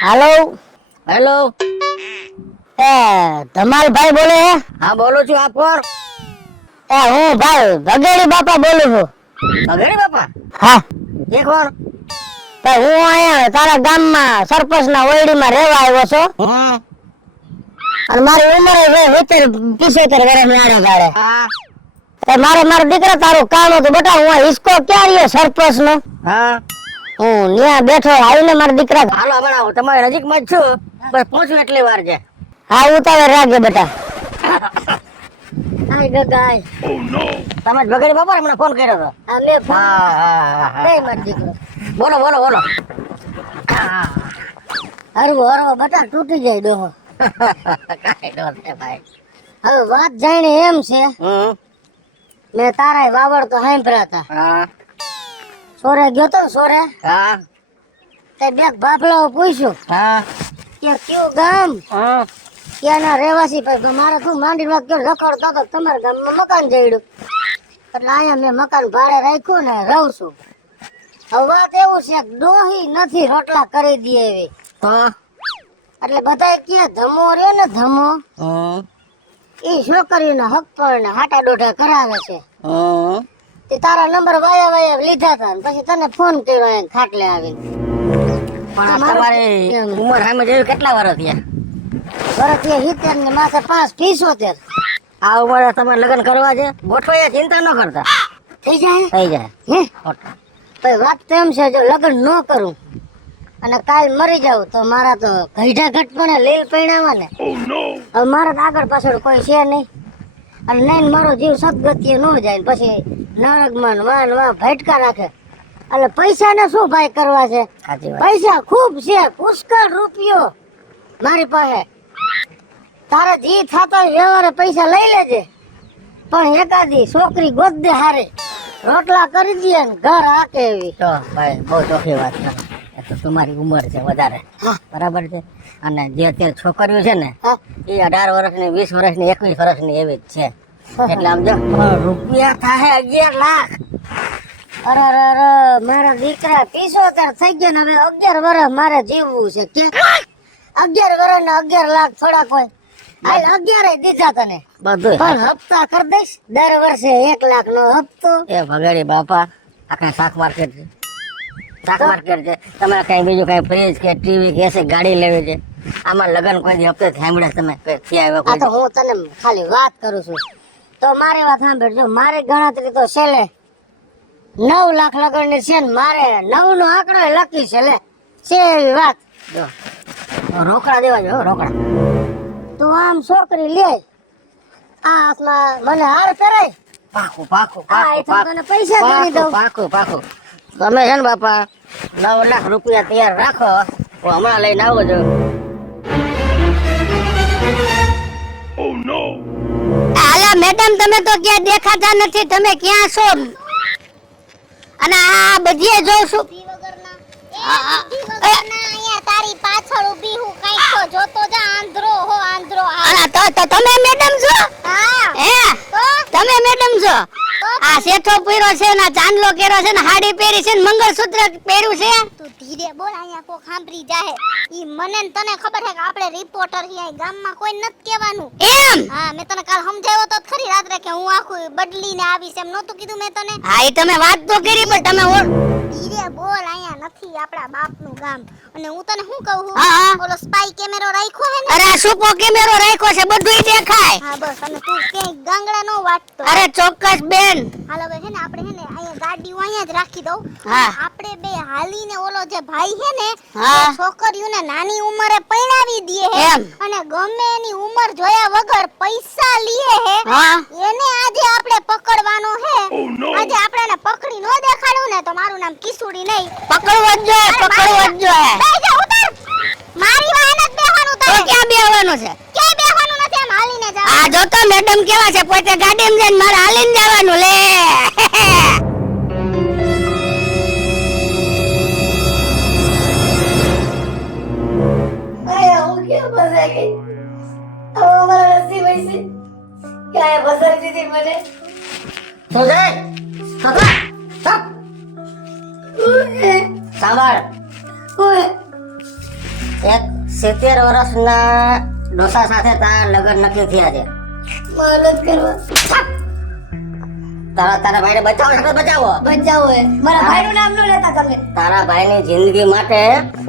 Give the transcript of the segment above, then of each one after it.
Hello hello. धमाल भाई बोले है? हाँ बोलो छू आप और हूँ भाई भगेड़ी बापा बोलू छू। भगेड़ी बापा? हाँ એક વાર ભાઈ હું અહીંયા તારા ગામમાં સરપંચના ઓરડીમાં રહેવા આવ્યો છું હા અને મારી ઉંમર 75 વર્ષની આડે ગાળે. હા મારો દીકરા તારું કામ હતું બેટા, હું હિસકો ક્યાં રહ્યો સરપંચનો? હા હું ન્યા બેઠો આવીને મારા દીકરા. હાલો હમણાં હું તમારી નજીકમાં જ છું, બસ પહોંચું એટલી વાર છે. હા ઉતાવળ રાખજે બેટા. હાય ગગાય. તમે જ ભગેડી બાપા હમણાં ફોન કર્યો હતો? હા મેં ફોન હા હા હા કઈ મારો દીકરો બોલો બોલો બોલો. હરવો હરવો બેટા તૂટી જાય ડોહો. કાંઈ ડોર છે ભાઈ. હવે વાત જાણે એમ છે, મેં તારા વાવડ તો સાંભળ્યા હતા. હા સોરે ગયો તો ને સોરે હા તે બે બાફલાઓ પૂછ્યું હા કે કયું ગામ હા ક્યાંના રહેવાસી. પછી મારે તું માંડી વાત કેમ રખડતો હતો તમારા ગામમાં મકાન જઈડ્યું એટલે અહીંયા મેં મકાન ભાડે રાખ્યું ને રહું છું. હવે વાત એવું છે કે ડોહી નથી રોટલા કરી દે એવી, હા એટલે બધા કે ધમો રહ્યો ને ધમો એ છોકરીઓને હક પર ને હાટા ડોઢા કરાવે છે. તે તારા નંબર વાયા વાયા લીધા હતા ને પછી તને ફોન કર્યો એમ ખાટલે આવીને. પણ આ તમારી ઉંમર સામે જોયું કેટલા વર્ષ થયા? વર્ષથી 70 ને માથે 5 75. આ ઉંમરે તમારે લગ્ન કરવા છે? ગોઠવાય ચિંતા ન કરતા, થઈ જાય થઈ જાય. હે ભાઈ વાત તો એમ છે, જો લગ્ન ન કરું અને કાલ મરી જાવ તો મારા તો ગઈઢા ઘટપણે લીલ પૈણાવા ને. હવે મારા તો આગળ પાછળ કોઈ છે નહીં અને નહીં મારો જીવ સદગતિએ ન જાય ને પછી નરકમાં વાન વાં ભટકા રાખે. એટલે પૈસા ને શું ભાઈ કરવા છે? સાચી વાત. પૈસા ખૂબ છે, પુષ્કળ રૂપિયો મારી પાસે. તારે જી થતો હોય વ્યવહારે પૈસા લઈ લેજે, પણ એકાદી છોકરી ગોદ દે હારે, રોટલા કરી દે ને ઘર આકે એવી. તો ભાઈ બહુ ચોખ્ખી વાત કરો. એ તો તમારી ઉંમર છે વધારે, બરાબર છે. અને જે અત્યારે છોકરીઓ છે ને હા એ 18 વર્ષની, 20 વર્ષની, 21 વર્ષની એવી જ છે. એટલે આમ જો રૂપિયા થાય 11 લાખ. અરે અરે અરે મારા દીકરા 75 થઈ ગયા ને હવે 11 વર્ષ મારે જીવવું છે. કે 11 વર્ષ ને 11 લાખ થોડા કોઈ હાલ 11 દીધા તને, બધું પણ હપ્તા કરી દઈશ દર વર્ષે 1 લાખ નો હપ્તો. એ ભગાડી બાપા આખા શાક માર્કેટ છે, શાક માર્કેટ છે. તમારે કઈ બીજું કઈ ફ્રીજ કે ટીવી કે એસી ગાડી લેવી છે? આમાં લગન કોઈ દી હપ્તે સાંભળ્યા તમે થી આવ્યા આ કોઈ તો દી? હું તને ખાલી વાત કરું છું, તો મારી વાત સાંભળજો. મારી ગણતરી તો છેલ્લે 9 લાખ લગન ની છે ને મારે 9 નો આંકડો લખી છે. લે છે એવી વાત. જો રોકડા દેવા જો રોકડા. તું આમ છોકરી લે આ હાથમાં મને હાર કરાય. પાકું પાકું હા, પાકું એ તો તને પૈસા ગણી દઉં. પાકું પાકું. તમે છે ને બાપા 9 લાખ રૂપિયા તૈયાર રાખો, હું હમણાં લઈને આવું છું. આલા મેડમ તમે તો ક્યાં દેખાતા નથી, તમે ક્યાં છો? અને આ બધી જોઉં છું તારી પાછળ ઊભી હું કઈક તો જોતો જા. આંધળો હો આંધળો. તો તમે મેડમ છો? હા હે તો તમે મેડમ છો? આ શેઠો પહેર્યો છે ને ચાંદલો કર્યો છે ને હાડી પહેરી છે ને મંગળસૂત્ર પહેર્યું છે. તું ધીરે બોલ, અહીંયા કોક સાંભળી જાહે. ઈ મને ને તને ખબર છે કે આપણે રિપોર્ટર છીએ, ગામમાં કોઈ નથી કહેવાનું. એમ? હા મેં તને કાલ સમજાવ્યો તો ખરી રાત્રે કે હું આખું બદલીને આવીશ, એમ નહોતું કીધું મેં તને? હા એ તમે વાત તો કરી પણ તમે ધીરે બોલ, અહીંયા નથી આપણા બાપનું ગામ. અને હું તને શું કહું છું, હા, હા. ઓલો સ્પાઈ કેમેરો રાખ્યો હે ને? અરે આ સુપો કેમેરો રાખ્યો છે, બધુંય દેખાય. હા બસ, અને તું ક્યાંય ગાંગડા નો વાટતો. અરે ચોક્કસ બેન. હાલો હવે છે ને આપણે છે ને અહીંયા ગાડી અહીંયા જ રાખી દઉં. હા. આપણે બે હાલીને ઓલો જે ભાઈ છે ને હા. એ છોકરીઓને નાની ઉંમરે પરણાવી દે હે એમ. અને ગમે એની ઉંમર જોયા વગર પૈસા લીએ હે. હા. એને આજે આપણે પકડવાનો હે. આજે આપણે એને પકડી નો દેખાડું ને તો મારું નામ કિસુડી નહીં. પકડવો જ જોઈએ, પકડવો જ જોઈએ. બેહી જા, ઉતાર. મારી વાહન જ બેહવાનું તો તારે. ક્યાં બેહવાનું છે? ક્યાંય બેહવાનું નથી, આમ હાલીને જા. આ જો તો મેડમ કેવા છે, પોતે ગાડીમાં જઈને મારે હાલીને જવાનું લે. હું કેમ ફસાઈ ગઈ? હવે અમારા નસીબ હશે કે આ ફસાઈ દીધી મને. શું છે? છોકરા, ચાપ. સાંભળ, એક 70 વર્ષના ડોસા સાથે તારા લગ્ન નક્કી થયા છે. મદદ કરવા તારા ભાઈને બચાવો છે તો બચાવો. બચાવો એ મારા ભાઈનું નામ ન લેતા તમે. તારા ભાઈની જિંદગી માટે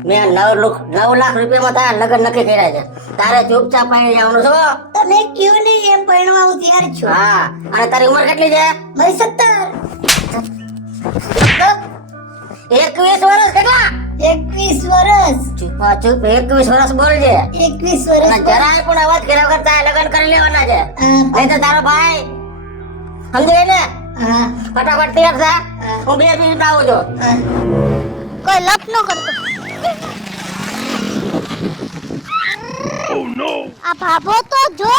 મેં 9 લાખ રૂપિયામાં તારા લગ્ન નક્કી કર્યા છે. તારે ચૂપચાપ પાણી જવાનું છો. તમે કયો નહીં એમ પરણવા હું તૈયાર છું. હા, અને તારી ઉંમર કેટલી છે? મારી 17. 21 વર્ષ. કેટલા? 21 વર્ષ. ચૂપ 21 વર્ષ બોલજે. 21 વર્ષ. અને જરાય પણ અવાજ કર્યા કરતા લગ્ન કરી લેવાના છે. હા, નહીં તો તારો ભાઈ સમજી ગઈ ને? હા, ફટાફટ તૈયાર થા. હું 2 મિનિટ આવું છું. હા. કોઈ લપ ન કરતો. આ ભાભો તો જો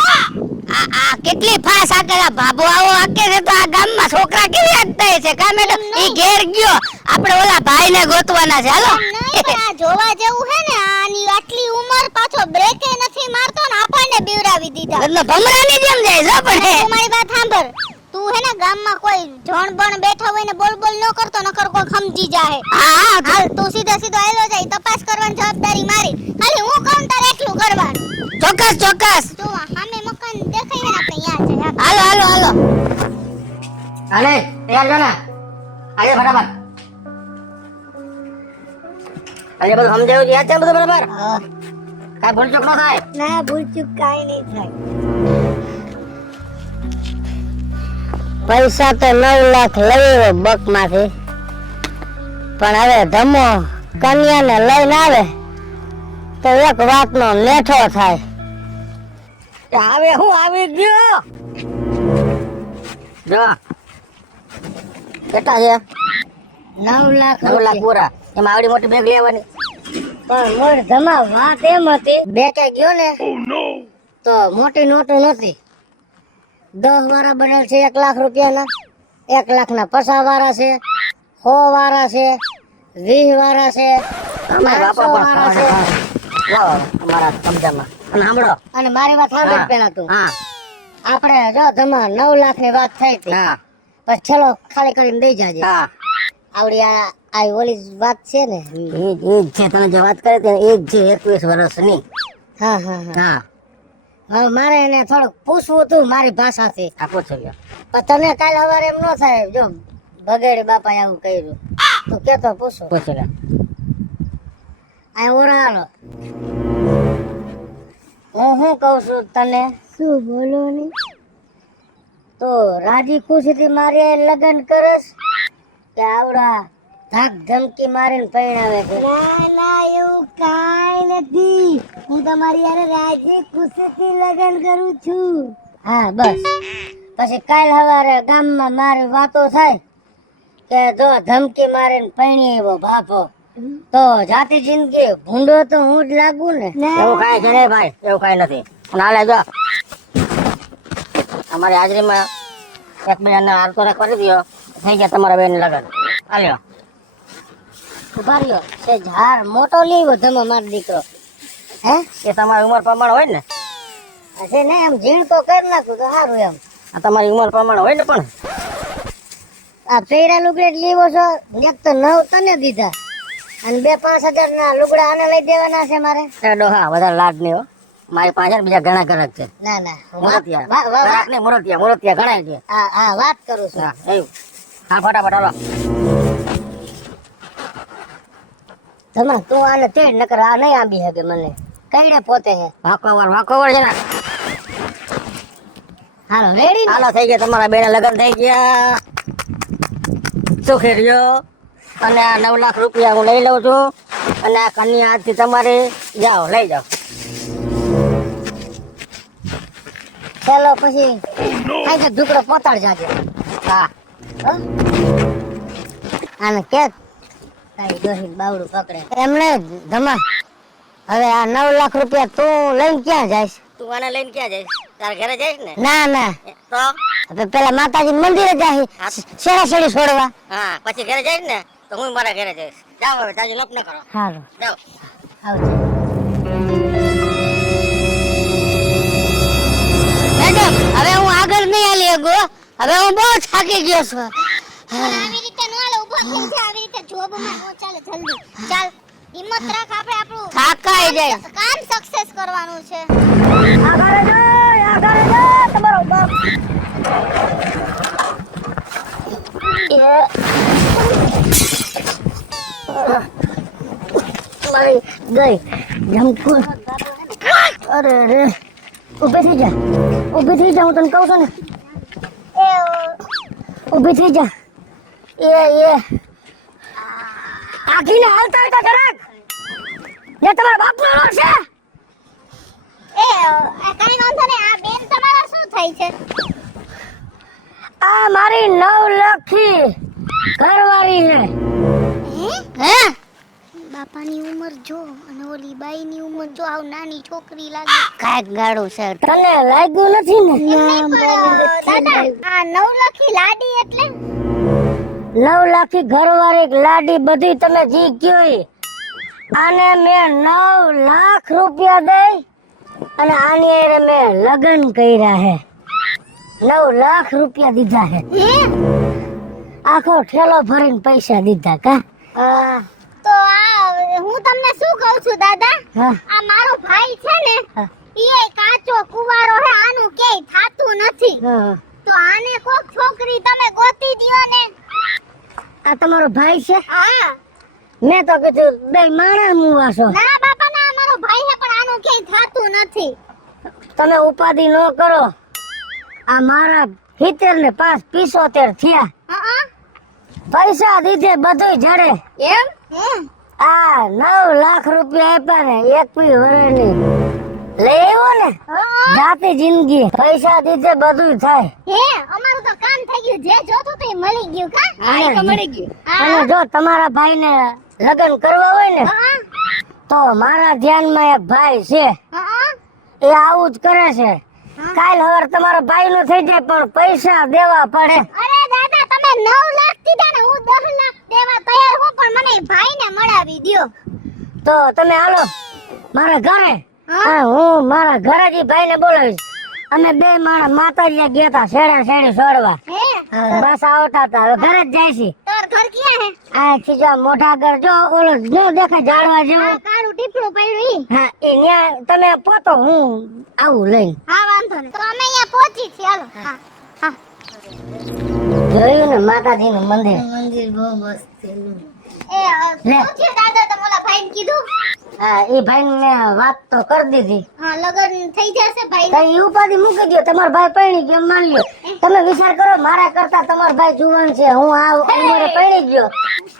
આ કેટલી ફાસ આકેલા બાબુ આવો આકે છે તો આ ગામમાં છોકરા કેવી આગતા છે કા મેડમ ઈ ઘેર ગયો આપણે ઓલા ભાઈને ગોતવાના છે હાલો નહીં પણ આ જોવા જેવું હે ને આની આટલી ઉંમર પાછો બ્રેકે નથી મારતો ને આપણને બીવડાવી દીધા. એટલે ભમરાની જેમ જાય છે પણ હે તું મારી વાત સાંભળ. તું હે ને ગામમાં કોઈ જણ બણ બેઠા હોય ને બોલ બોલ ન કરતો નકર કોઈ સમજી જાહે. હા હાલ તું સીધો આયલો જાય તપાસ કરવાની જવાબદારી મારી. ખાલી હું કહું તારે એટલું કરવાનું. ચોક્કસ ચોક્કસ જો સામે મકાન દેખાય ને આપણે યાદ જાય. હાલો હાલો હાલો હાલે તૈયાર છો ને? આજે ફટાફટ. આજે બધું સમજાયું છે? યાદ છે ને બધું બરાબર? હા. કાંઈ ભૂલચૂક ન થાય. ના ભૂલચૂક કાંઈ નહીં થાય. પૈસા તો 9 લાખ લઈ બક માંથી પણ હવે ધમો કન્યાને લઈને આવે તો એક વાતનો લેઠો થાય. આવે હું આવી ગયો. જો કેટલા છે? 9 લાખ 9 લાખ પૂરા. એમાં આવડી મોટી બેગ લેવાની. પણ મોર ધમા વાત એમ હતી બે કે ગયો ને તો મોટી નોટો નથી. 10 વાળા બનેલ છે 1 લાખ રૂપિયાના, 1 લાખના 50 વાળા છે, 100 વાળા છે, 20 વાળા છે, અમારા 500 વાળા છે. વાહ, અમારા કબજામાં. અને સાંભળો. અને મારી વાત સાંભળ હા, પેલા તું. હા આપણે જો ધમા 9 લાખ ની વાત થઈ હતી હા પછી છેલ્લો ખાલી કરીને દઈ જાજે. હા આવડી આ ઓલી વાત છે ને. એ જ છે. તમે જે વાત કરી હતી એ જ છે 21 વર્ષની. હા હા હા. હા હવે મારે એને થોડુંક પૂછવું હતું મારી ભાષાથી. આ પૂછો લ્યો. પણ તને કાલ સવારે એમ ન થાય જો બગેડી બાપા આવું કર્યું તો કેતો પૂછો. પૂછો લ્યો. આ ઓરા હાલો. હું શું કહું છું તને? શું બોલો ની? તો રાજી ખુશીથી મારી હારે લગ્ન કરસ કે આવડા ધાક ધમકી મારીને પરણાવે છે? ના ના એવું કાંઈ નથી. હું તમારી હારે રાજી ખુશીથી લગ્ન કરું છું. હા બસ. પછી કાલ સવારે ગામમાં મારી વાતો થાય કે જો ધમકી મારીને પરણી આવ્યો બાપો તો જાતિ જિંદગી ભૂંડો તો હું જ લાગુ ને. એવું કાંઈ છે નહીં ભાઈ, એવું કાંઈ નથી. અને હાલે જો અમારી હાજરીમાં એકબીજાને હાલતો કરી દો. થઈ ગયા તમારા બેન લગન. હાલ્યો. ઉભા રહ્યો છે ઝાડ મોટો લેવો ધમો મારો દીકરો. હે એ તમારી ઉંમર પ્રમાણે હોય ને. હશે ને એમ ઝીણકો કરી નાખું તો સારું એમ. આ તમારી ઉંમર પ્રમાણે હોય ને. પણ આ પહેરા લુગડા લેવો છો એક તો 9 તને દીધા અને 2-5 હજાર ના લુગડા આને લઈ દેવાના છે મારે. એ ડોહા વધારે લાડ નહીં હો. મારી પાસે છે ને બીજા ઘણા ગ્રાહક છે. ના ના મુરતિયા વાત ગ્રાહક નહીં, મુરતિયા ઘણા છે. હા વાત કરું છું. હા એવું. હા ફટાફટ હાલો. ધમા તું આને તેડ નકર આ નહીં આંબી શકે મને કઈડે પોતે હે. વાકોવર છે ને. હાલો રેડી ને? હાલો થઈ ગયા તમારા બેન લગ્ન થઈ ગયા. સુખી રહ્યો. અને આ 9 લાખ રૂપિયા હું લઈ લઉં છું. અને આ કન્યા આજથી તમારી જાઓ લઈ જાઓ. ચાલો પછી કઈ કે ઢુકડો પોતાડ જાજે. હા હો? આને કે તારી ડોહી બાવડું પકડે એમને ધમા. હવે આ 9 લાખ રૂપિયા તું લઈને ક્યાં જાય? તું આને લઈને ક્યાં જઈશ? તારા ઘરે જઈશ ને? ના ના તો હવે પેલા માતાજી મંદિરે જાય શેરા શેરી છોડવા. હા પછી ઘરે જઈશ ને તો હું મારા ઘરે જઈશ. જાઓ હવે તાજી લપ ન કરો. સારું જાઓ. આવજો. મેડમ હવે હું આગળ નહીં હાલી ગો હવે હું બહુ થાકી ગયો છું. આવી રીતે નો હાલે ઊભો થઈ જા. આવી રીતે જોબમાં નો ચાલે જલ્દી ચાલ. હિંમત રાખ, આપણે આપણું થાકાઈ જાય. કામ સક્સેસ કરવાનું છે. આગળ જા તમારો બાપ મારી ગઈ જમકુર. અરે રે ઊભી થઈ જા, ઊભી થઈ જા, હું તને કહું છું ને, ઊભી થઈ જા. એ આખીને હાલતા હતા જરાક ને તમારા બાપનો રોડ છે. કઈ વાંધો નહીં. આ બેન તમારા શું થાય છે? આ મારી 9 લાખની ઘરવાળી છે. હે બાપાની ઉંમર જો અને ઓલી બાઈની ઉંમર જો, આવ નાની છોકરી લાગે. કાંઈક ગાડું છે. તને લાગ્યું નથી ને? દાદા આ 9 લાખી લાડી એટલે 9 લાખની ઘરવાળી લાડી બધી તમે જી કયો ઈ. આને મેં 9 લાખ રૂપિયા દઈ અને આની હારે મેં લગ્ન કર્યા હે. 9 લાખ રૂપિયા દીધા હે. આખો ઠેલો ભરીને પૈસા દીધા કા. તો આ હું તમને શું કહું છું દાદા, હા. આ મારો ભાઈ છે ને હા. ઈ કાચો કુવારો હે, આનું ક્યાંય થાતું નથી. હા. તો આને કોક છોકરી તમે ગોતી દ્યો ને. આ તમારો ભાઈ છે? હા. મેં તો કીધું બે માણા મુવા છો. ના બાપા ના, મારો ભાઈ હે પણ આનું ક્યાંય થાતું નથી. તમે ઉપાધિ ન કરો. આ મારા 70 ને 5 75 થયા. હા પૈસા દીધે બધું જડે. એમ આ 9 લાખ રૂપિયા આપ્યા ને 21 વર્ષની લઈ આવ્યો ને જાતી જિંદગી. પૈસા દીધે બધું થાય. હે અમારું તો કામ થઈ ગયું, જે જોતું તે મળી ગયું કા. હા, એ તો મળી ગયું. અને જો તમારા ભાઈને લગ્ન કરવા હોય ને તો મારા ધ્યાનમાં એક ભાઈ છે, એ આવું જ કરે છે. કાલ હવાર તમારા ભાઈ નું થઈ જાય પણ પૈસા દેવા પડે. અરે દાદા તમે 9 લાખ દીધા ને, હું 10 લાખ દેવા તૈયાર હું, પણ મને ભાઈને મળાવી દ્યો. તો તમે હાલો મારા ઘરે. હા, હું મારા ઘરેથી ભાઈને બોલાવીશ. અમે બે માણસ માતાજી ગયા તા શેડા શેડી છોડવા. હે બસ આવતા હતા, હવે ઘરે જ જાય છે. તાર ઘર ક્યાં હે? આ ખીજા મોઢા ઘર જો ઓલો ન દેખાય ઝાડવા જેવું. આ કાળું ટીપણું પડ્યું ઈ. હા, એ ન્યા તમે પોતો, હું આવું લઈને. હા વાંધો નહીં, તો અમે અહીંયા પહોંચી છીએ. હાલો. હા હા જોયું ને માતાજી નું મંદિર. એ શું થયું દાદા, તમે ઓલા ભાઈને કીધું? હા, એ ભાઈ ને વાત તો કરી દીધી. હા લગન થઈ જશે ભાઈ. તો એ ઉપાધિ મૂકી દો. તમારો ભાઈ પરણી ગયો માની લ્યો. તમે વિચાર કરો મારા કરતા તમારો ભાઈ જુવાન છે, હું આ ઉંમરે પરણી ગયો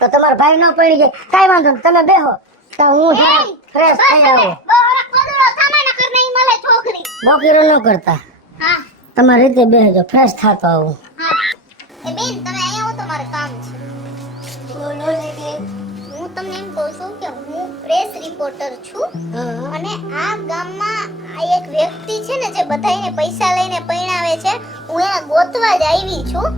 તો તમારો ભાઈ ન પરણી જાય. કાઈ વાંધો નહીં, તમે બેહો તો હું ફ્રેશ થઈ આવું. બહુ કદડો સામાન કર નહીં મળે છોકરી. બોકીરો ન કરતા, હા તમારી રીતે બેહજો, ફ્રેશ થતો આવું. હા એ બેન તમે અહીંયા આવો, તમારે કામ છે. બોલો દીદી. હું તમને એમ કહું છું કે હું પ્રેસ રિપોર્ટર છું અને આ ગામમાં આ એક વ્યક્તિ છે ને જે બધાયને પૈસા લઈને પૈણાવે છે, હું એને ગોતવા જ આવી છું.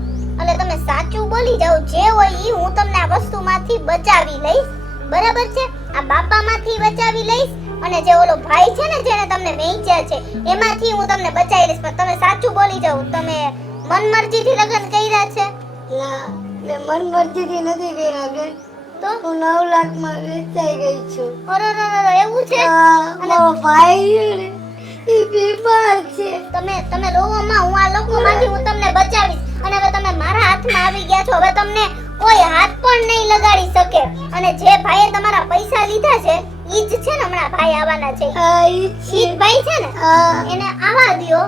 એટલે તમે સાચું બોલી જાઓ, જે હોય ઈ હું તમને આ વસ્તુમાંથી બચાવી લઈશ. બરાબર છે? આ બાપામાંથી બચાવી લઈશ અને જે ઓલો ભાઈ છે ને જેને તમને વેચ્યા છે એમાંથી હું તમને બચાવી લઈશ. પણ તમે સાચું બોલી જાઓ, તમે મનમરજીથી લગ્ન કર્યા છે? ના, મેં મનમરજીથી નથી કર્યા બેન. તો હું 9 લાખ માં વેચાઈ ગઈ છું. અરે એવું છે? મારો ભાઈ એ બીમાર છે. તમે રોવામાં, હું આ લોકોમાંથી હું તમને બચાવીશ. અને હવે તમે મારા હાથમાં આવી ગયા છો, હવે તમને કોઈ હાથ પણ નહીં લગાડી શકે. અને જે ભાઈએ તમારા પૈસા લીધા છે ઈ જ છે ને હમણાં ભાઈ આવવાના છે. ઈ જ ભાઈ છે ને, એને આવા દ્યો.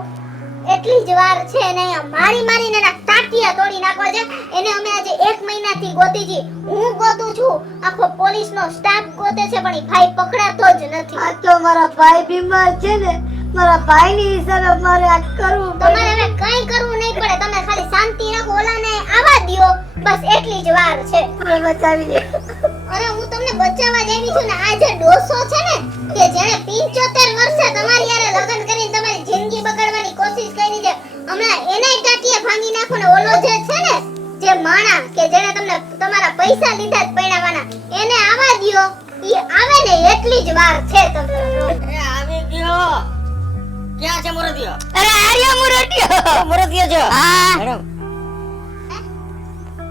એટલી જ વાર છે. એને અહીંયા મારીને એના ટાટિયા તોડી નાખવા છે. એને અમે આજે 1 મહિનાથી ગોતી છે. હું ગોતું છું, આખો પોલીસનો સ્ટાફ ગોતે છે, પણ ઈ ભાઈ પકડાતો જ નથી. આ તો મારા ભાઈ બીમાર છે ને, મારા ભાઈની હિસાબે મારે આ કરવું તમારે હવે કંઈ કરવું નહીં પડે. તમે ખાલી શાંતિ રાખો, ઓલાને આવા દ્યો, બસ એટલી જ વાર છે. પડે. બચાવી દે. અરે હું તમને બચાવવા જ આવી છું ને. આ જે ડોસો છે ને કે જેણે 75 વર્ષે તમારી હારે લગ્ન કરીને તમારી જિંદગી બગાડવાની કોશિશ કરી છે, હમણાં એનાય ટાટિયા ભાંગી નાખો ને. ઓલો જે છે ને, જે માણા કે જેણે તમને તમારા પૈસા લીધા જ પૈણાવાના, એને આવા દ્યો. ઈ આવે ને એટલી જ વાર છે. તમે આવી ગયો. ક્યાં છે મુરતિયો? અરે આર્યો મુરટિયો. મુરતિયો છે? હા. મેડમ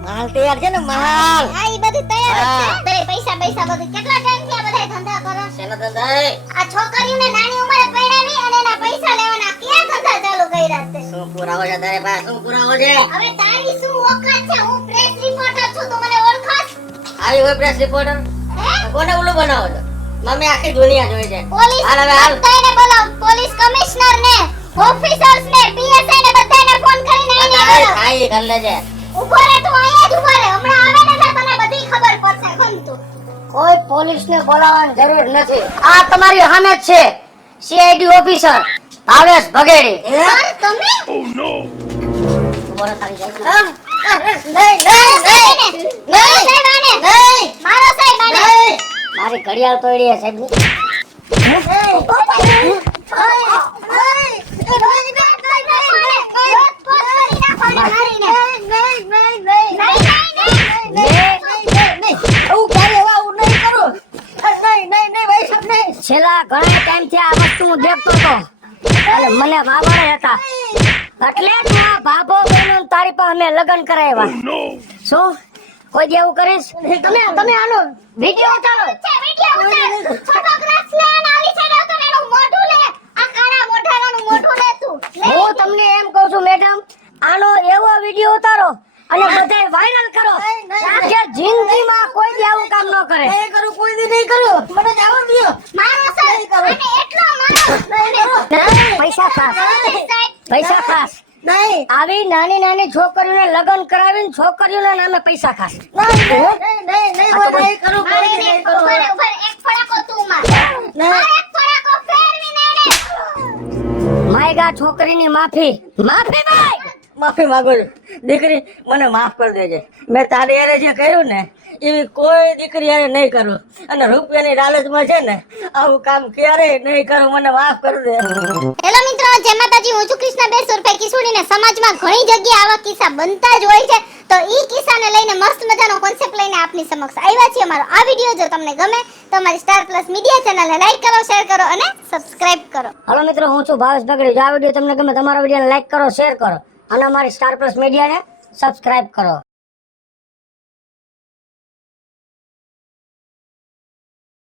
માલ તૈયાર છે ને, માલ. આ ઈ બધી તૈયાર જ છે. પૈસા બધું કેટલા ટાઈમ થી આ શેના ધંધા હે? આ છોકરીઓને નાની ઉંમરે પરણાવી અને એના પૈસા લેવાના ક્યાં ધંધા ચાલુ કર્યા છે? શું પુરાવો છે તારે પાસે? શું પુરાવો છે? હવે તારી શું ઓકાત છે? હું પ્રેસ રિપોર્ટર છું, તું મને ઓળખસ? આવી હોય પ્રેસ રિપોર્ટર? હે? કોને ઉલ્લુ બનાવો છો? મમ્મી આખી દુનિયા જોઈ છે. પોલીસ હાલ હવે હાલ. બધાને બોલાવ, પોલીસ કમિશનર ને, ઓફિસર્સ ને, પીએસઆઈ ને બધાને ફોન કરીને અહીંયા બોલાવ. ખાઈ કર લેજે. ઉભો રહે, તું અહીંયા જ ઉભો રહે. હમણાં આવે ને એટલે તને બધી ખબર પડશે. ગમતું કોઈ પોલીસને બોલાવવાની જરૂર નથી. આ તમારી સામે જ છે સીઆઈડી ઓફિસર ભાવેશ ભગેડી. સર, તમે બોલો તારી જાય. નહીં, મારો સાહેબ આને. મારો સાહેબ આને. મારી ઘડિયાળ તોડી છે સાહેબ. છેલ્લા ઘણા ટાઈમ થી આ વસ્તુ હું દેખતો હતો અને મને બાબાને હતા એટલે જ હું આ ભાભો બહેનો ને તારી પાસે અમે લગ્ન કરાવ્યા. શું કોઈ દી એવું કરીશ? તમે આનો વિડીયો ઉતારો. હું તમને એમ કહું છું મેડમ, આનો એવો વિડીયો ઉતારો અને બધાય વાયરલ કરો કે જિંદગીમાં કોઈ દી આવું કામ ન કરે. કોઈ દી નહીં કરું. મને જવા દો. પૈસા ખાસ, પૈસા ખાસ. આવી નાની નાની છોકરીઓને લગ્ન કરાવીને છોકરીઓના નામે પૈસા ખાસ. માયગા છોકરીની માફી. માફી ભાઈ. માફી માંગુ છું. દીકરી મને માફ કરી દેજે. મેં તારી હારે જે કર્યું ને એવી કોઈ દીકરી હારે નહીં કરું. અને રૂપિયાની લાલચમાં છે ને આવું કામ ક્યારેય નહીં કરું. મને માફ કરી દે. હેલો મિત્રો, જય માતાજી. હું છું કૃષ્ણાબેન સુરફે કિશોરીને. સમાજમાં ઘણી જગ્યાએ આવા કિસ્સા બનતા જ હોય છે, તો ઈ કિસ્સાને લઈને મસ્ત મજાનો કોન્સેપ્ટ લઈને આપની સમક્ષ આવ્યા છીએ. અમારો આ વિડીયો જો તમને ગમે તો અમારી સ્ટાર પ્લસ મીડિયા ચેનલને લાઈક કરો, શેર કરો અને સબસ્ક્રાઇબ કરો. હાલો મિત્રો, હું છું ભાવેશ ભગડી. જો આ વિડીયો તમને ગમે તમારા વિડીયોને લાઈક કરો, શેર કરો અને અમારી સ્ટાર પ્લસ મીડિયાને સબસ્ક્રાઇબ કરો.